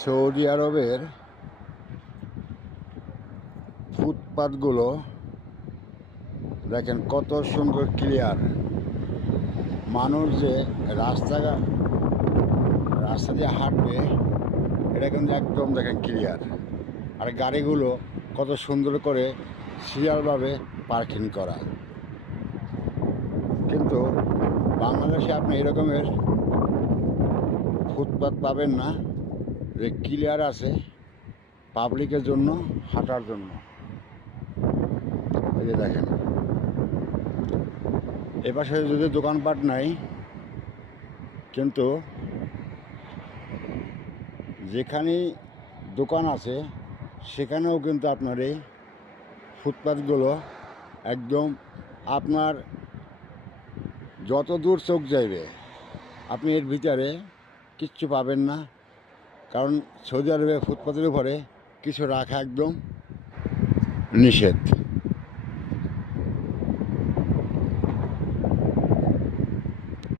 Saudi আরবের ফুটপাতগুলো দেখেন কত সুন্দর ক্লিয়ার। মানুষ যে রাস্তা রাস্তা দিয়ে হাঁটবে এটা কিন্তু একদম দেখেন ক্লিয়ার। আর গাড়িগুলো কত সুন্দর করে সিরিয়ালভাবে পার্কিং করা। কিন্তু বাংলাদেশে আপনি এরকমের ফুটপাত পাবেন না যে ক্লিয়ার আছে পাবলিকের জন্য হাঁটার জন্য। এই যে দেখেন এপাশে যদি দোকানপাট নাই, কিন্তু যেখানেই দোকান আছে সেখানেও কিন্তু আপনার এই ফুটপাতগুলো একদম আপনার যত দূর চোখ যাইবে আপনি এর ভিতরে কিচ্ছু পাবেন না। কারণ সৌদি আরবে ফুটপাতের উপরে কিছু রাখা একদম নিষেধ।